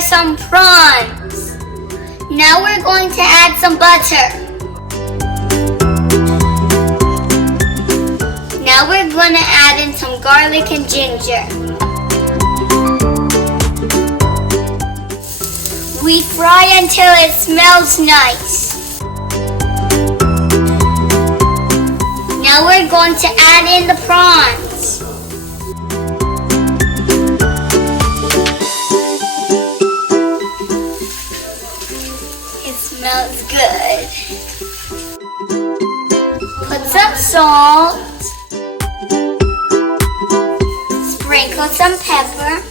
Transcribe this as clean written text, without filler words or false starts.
are some prawns. Now we're going to add some butter. Now we're going to add in some garlic and ginger. We fry until it smells nice. Now we're going to add in the prawns. It smells good. Put some salt. Sprinkle some pepper.